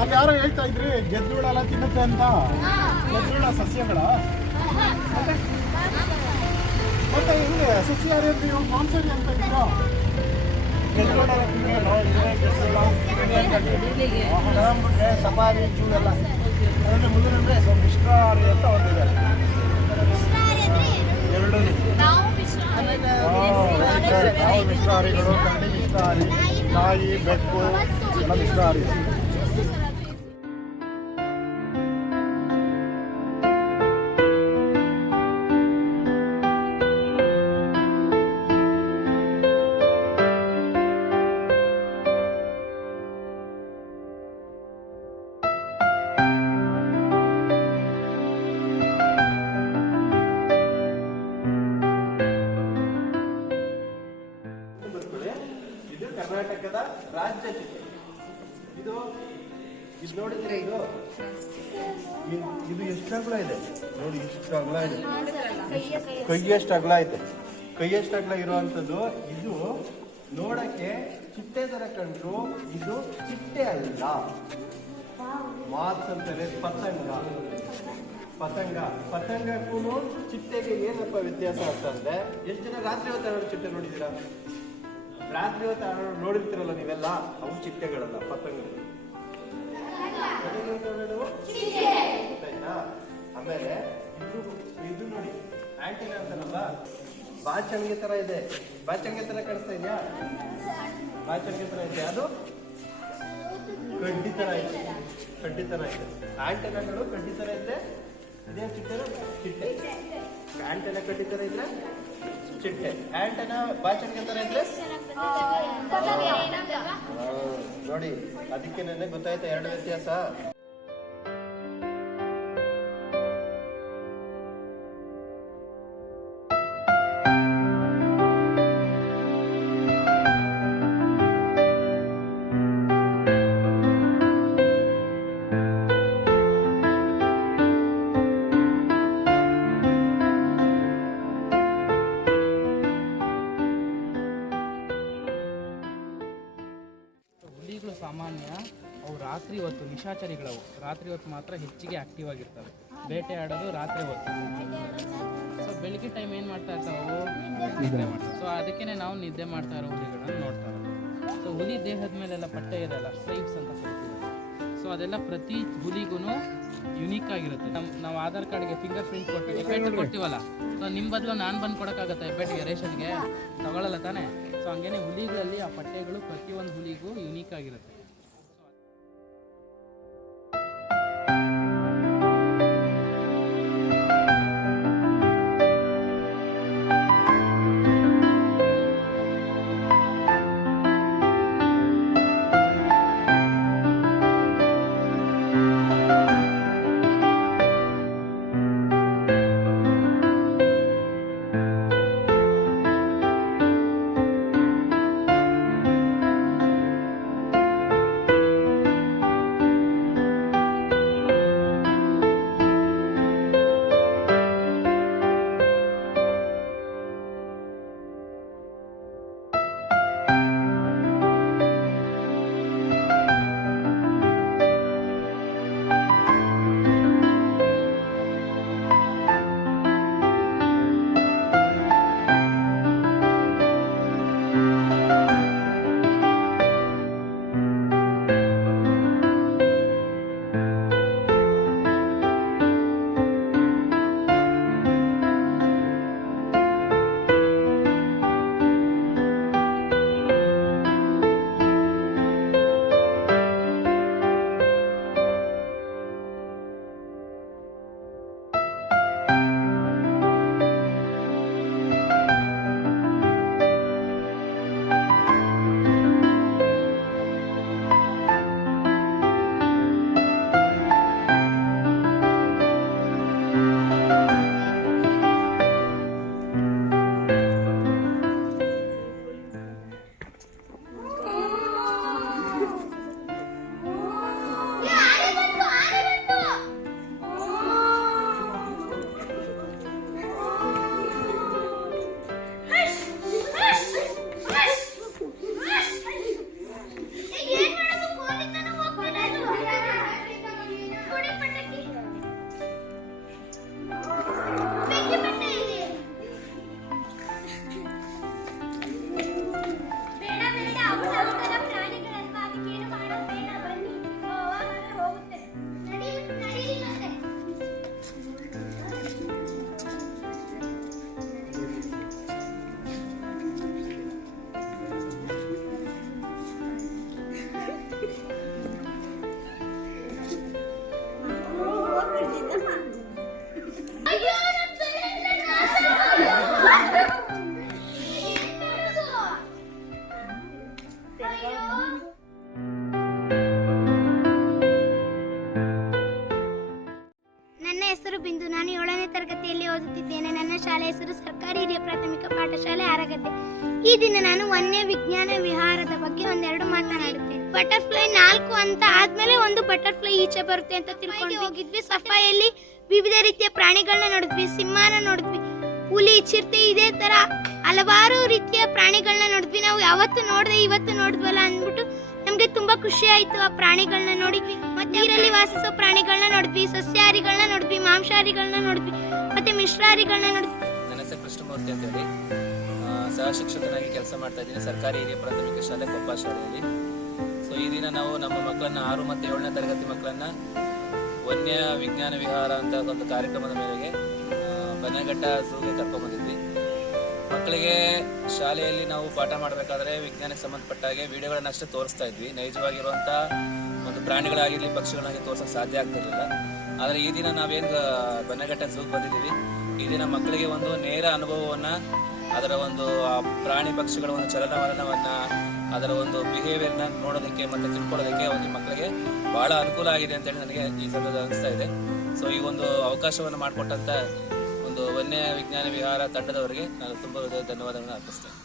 ಅದು ಯಾರೋ ಹೇಳ್ತಾ ಇದ್ರಿ ಗೆದ್ದುಳ ಎಲ್ಲ ತಿನ್ನುತ್ತೆ ಅಂತ. ಗೆದ್ದುಳ ಸಸ್ಯಗಳ ಮತ್ತೆ ಹಿಂಗೆ ಸಸ್ಯಾಹಾರಿ ಅಂತ ನೀವು ಮಾಂಸಾಹಾರಿ ಅಂತ ಇದ್ದೀರಾ? ಗೆದ್ದುಳ ಸಫಾರಿ ಚೂಡೆಲ್ಲ ಅದರಲ್ಲಿ ಮುಂದೆ ಮಿಶ್ರಾಹಾರಿ ಅಂತ ಒಂದಿದೆ. ಎರಡು ನಾವು ಮಿಶ್ರಾಹಾರಿಗಳು, ಕಂಡಿ ಮಿಶ್ರಾಹಾರಿ, ನಾಯಿ ಬೆಕ್ಕು ಎಲ್ಲ ಮಿಶ್ರಾಹಾರಿ. ಇದು ಕರ್ನಾಟಕದ ರಾಜ್ಯ ಚಿತ್ರ. ಇದು ನೋಡಿದ್ರೆ ಇದು ಎಷ್ಟು ಅಗಲ ಇದೆ ನೋಡಿ, ಇಷ್ಟು ಅಗಲ ಇದೆ, ಕೈಯಷ್ಟು ಅಗಲ ಐತೆ. ಕೈಯಷ್ಟು ಅಗಲ ಇರುವಂಥದ್ದು ಇದು. ನೋಡಕ್ಕೆ ಚಿಟ್ಟೆ ತರ ಕಂಡ್ರು ಇದು ಚಿಟ್ಟೆ ಅಲ್ಲ, ಮಾರ್ಸ್ ಅಂತಾರೆ. ಪತಂಗಕ್ಕೂ ಚಿಟ್ಟೆಗೆ ಏನಪ್ಪ ವ್ಯತ್ಯಾಸ ಅಂತಂದ್ರೆ, ಎಷ್ಟು ಜನ ರಾತ್ರಿ ಹೊತ್ತು ಚಿಟ್ಟೆ ನೋಡಿದ್ದೀರಾ? ರಾತ್ರಿ ಹೊತ್ತು ನೋಡಿರ್ತೀರಲ್ಲ ನೀವೆಲ್ಲ, ಅವು ಚಿಟ್ಟೆಗಳಲ್ಲ, ಪತಂಗಗಳು. ಗೊತ್ತಾಯ್ತಾ? ಆಮೇಲೆ ಇದು ನೋಡಿ, ಆಂಟಿನಾ ಅಂತಾರಲ್ಲ, ಬಾಚಣಿಗೆ ತರ ಇದೆ. ಬಾಚಣಿಗೆ ತರ ಕಾಣಿಸ್ತಾ ಇದೆಯಾ? ಬಾಚಣಿಗೆ ತರ ಇದೆ, ಅದು ಕಡ್ಡಿ ತರ ಇದೆ. ಆಂಟೆನಾಗಳು ಕಡ್ಡಿ ತರ ಇದೆ. ಅದೇ ಚಿಟ್ಟೆ ಆಂಟೆನಾ ಕಡ್ಡಿ ತರ ಇದ್ರೆ ಚಿಟ್ಟೆ, ಆಂಟೆನಾ ಬಾಚಣಿಗೆ ತರ ಇದ್ರೆ ನೋಡಿ. ಅದಕ್ಕೆ ನನಗೆ ಗೊತ್ತಾಯ್ತಾ ಎರಡು ವ್ಯತ್ಯಾಸ. ಹುಲಿಗಳು ಸಾಮಾನ್ಯ ಅವು ರಾತ್ರಿ ಹೊತ್ತು ನಿಶಾಚರಿಗಳವು. ರಾತ್ರಿ ಹೊತ್ತು ಮಾತ್ರ ಹೆಚ್ಚಿಗೆ ಆಕ್ಟಿವ್ ಆಗಿರ್ತವೆ. ಬೇಟೆ ಆಡೋದು ರಾತ್ರಿ ಹೊತ್ತು. ಸೊ ಬೆಳಿಗ್ಗೆ ಟೈಮ್ ಏನು ಮಾಡ್ತಾ ಇರ್ತಾವೆ ಅವು? ನಿದ್ದೆ ಮಾಡ್ತಾರೆ. ಸೊ ಅದಕ್ಕೇ ನಾವು ನಿದ್ದೆ ಮಾಡ್ತಾ ಇರೋ ಹುಲಿಗಳನ್ನು ನೋಡ್ತಾ ಇರೋದು. ಸೊ ಹುಲಿ ದೇಹದ ಮೇಲೆಲ್ಲ ಪಟ್ಟೆ ಇರಲ್ಲ, ಸ್ಟ್ರೈಪ್ಸ್ ಅಂತ ಕರಿತೀವಿ. ಸೊ ಅದೆಲ್ಲ ಪ್ರತಿ ಹುಲಿಗೂ ಯುನೀಕ್ ಆಗಿರುತ್ತೆ. ನಾವು ಆಧಾರ್ ಕಾರ್ಡ್ಗೆ ಫಿಂಗರ್ ಪ್ರಿಂಟ್ ಕೊಡ್ತೀವಿ, ಹೆಬ್ಬೆಟ್ಟು ಕೊಡ್ತೀವಲ್ಲ. ಸೊ ನಿಮ್ಮ ಬದಲು ನಾನು ಬಂದು ಕೊಡೋಕ್ಕಾಗತ್ತೆ ಹೆಬ್ಬೆಟ್ಟಿಗೆ? ರೇಷನ್ಗೆ ತಗೊಳ್ಳಲ್ಲ ತಾನೇ. ಸೊ ಹಂಗೇನೆ ಹುಲಿಗಳಲ್ಲಿ ಆ ಪಟ್ಟೆಗಳು ಪ್ರತಿಯೊಂದು ಹುಲಿಗೂ ಯುನೀಕ್ ಆಗಿರುತ್ತೆ. ಹೆಸರು ಸರ್ಕಾರಿ ಹಿರಿಯ ಪ್ರಾಥಮಿಕ ಪಾಠಶಾಲೆ ಆರಗದ್ದೆ. ಈ ದಿನ ನಾನು ವನ್ಯ ವಿಜ್ಞಾನ ವಿಹಾರದ ಬಗ್ಗೆ ಒಂದೆರಡು ಮಾತನಾಡುತ್ತೇನೆ. ಬಟರ್ಫ್ಲೈ 4 ಅಂತ ಆದ್ಮೇಲೆ ಒಂದು ಬಟರ್ಫ್ಲೈ ಈಚೆ ಬರುತ್ತೆ ಅಂತ ತಿಳ್ಕೊಂಡು ಹೋಗಿದ್ವಿ. ಸಫಾಯಲ್ಲಿ ವಿವಿಧ ರೀತಿಯ ಪ್ರಾಣಿಗಳನ್ನ ನೋಡಿದ್ವಿ. ಸಿಂಹನ ನೋಡಿದ್ವಿ, ಹುಲಿ, ಚಿರತೆ, ಇದೇ ತರ ಹಲವಾರು ರೀತಿಯ ಪ್ರಾಣಿಗಳನ್ನ ನೋಡಿದ್ವಿ. ನಾವು ಯಾವತ್ತು ನೋಡದೆ ಇವತ್ತು ನೋಡಿದ್ವಲ್ಲ ಅಂದ್ಬಿಟ್ಟು ನಮ್ಗೆ ತುಂಬಾ ಖುಷಿ ಆಯ್ತು ಆ ಪ್ರಾಣಿಗಳನ್ನ ನೋಡಿದ್ವಿ. ಮತ್ತೆ ನೀರಲ್ಲಿ ವಾಸಿಸೋ ಪ್ರಾಣಿಗಳನ್ನ ನೋಡಿದ್ವಿ, ಸಸ್ಯಾಹಾರಿಗಳನ್ನ ನೋಡಿದ್ವಿ, ಮಾಂಸಾಹಾರಿಗಳನ್ನ ನೋಡಿದ್ವಿ, ಮತ್ತೆ ಮಿಶ್ರಾಹಾರಿಗಳನ್ನ ನೋಡಿದ್ವಿ. ನನ್ನ ಹೆಸರು ಕೃಷ್ಣಮೂರ್ತಿ ಅಂತ ಹೇಳಿ ಸಹ ಶಿಕ್ಷಕನಾಗಿ ಕೆಲಸ ಮಾಡ್ತಾ ಇದ್ದೀನಿ ಸರ್ಕಾರಿ ಹಿರಿಯ ಪ್ರಾಥಮಿಕ ಶಾಲೆ ಕೊಪ್ಪ ಶಾಲೆಯಲ್ಲಿ. ಸೊ ಈ ದಿನ ನಾವು ನಮ್ಮ ಮಕ್ಕಳನ್ನ 6 ಮತ್ತು 7ನೇ ತರಗತಿ ಮಕ್ಕಳನ್ನ ವನ್ಯ ವಿಜ್ಞಾನ ವಿಹಾರ ಅಂತ ಒಂದು ಕಾರ್ಯಕ್ರಮದ ಮೇರೆಗೆ ಬನ್ನಘಟ್ಟ ಝೂಗೆ ಕರ್ಕೊಂಡ್ಬಂದಿದ್ವಿ. ಮಕ್ಕಳಿಗೆ ಶಾಲೆಯಲ್ಲಿ ನಾವು ಪಾಠ ಮಾಡಬೇಕಾದ್ರೆ ವಿಜ್ಞಾನಕ್ಕೆ ಸಂಬಂಧಪಟ್ಟ ಹಾಗೆ ವಿಡಿಯೋಗಳನ್ನ ಅಷ್ಟೇ ತೋರಿಸ್ತಾ ಇದ್ವಿ. ನೈಜವಾಗಿರುವಂಥ ಒಂದು ಪ್ರಾಣಿಗಳಾಗಿರಲಿ ಪಕ್ಷಿಗಳಾಗಿ ತೋರ್ಸೋಕೆ ಸಾಧ್ಯ ಆಗ್ತಿರಲಿಲ್ಲ. ಆದರೆ ಈ ದಿನ ನಾವೇನು ಬನ್ನಘಟ್ಟ ಝೂಗೆ ಬಂದಿದ್ದೀವಿ, ಈ ದಿನ ಮಕ್ಕಳಿಗೆ ಒಂದು ನೇರ ಅನುಭವವನ್ನು, ಅದರ ಒಂದು ಪ್ರಾಣಿ ಪಕ್ಷಿಗಳ ಒಂದು ಚಲನವಲನವನ್ನು, ಅದರ ಒಂದು ಬಿಹೇವಿಯರ್ನ ನೋಡೋದಕ್ಕೆ ಮತ್ತು ತಿಳ್ಕೊಳ್ಳೋದಕ್ಕೆ ಒಂದು ಮಕ್ಕಳಿಗೆ ಭಾಳ ಅನುಕೂಲ ಆಗಿದೆ ಅಂತೇಳಿ ನನಗೆ ಈ ಸಂದರ್ಭದಲ್ಲಿ ಅನಿಸ್ತಾ ಇದೆ. ಸೊ ಈ ಒಂದು ಅವಕಾಶವನ್ನು ಮಾಡಿಕೊಟ್ಟಂಥ ಒಂದು ವನ್ಯ ವಿಜ್ಞಾನ ವಿಹಾರ ತಂಡದವರಿಗೆ ನಾನು ತುಂಬ ಧನ್ಯವಾದಗಳನ್ನು ಅರ್ಪಿಸ್ತೇನೆ.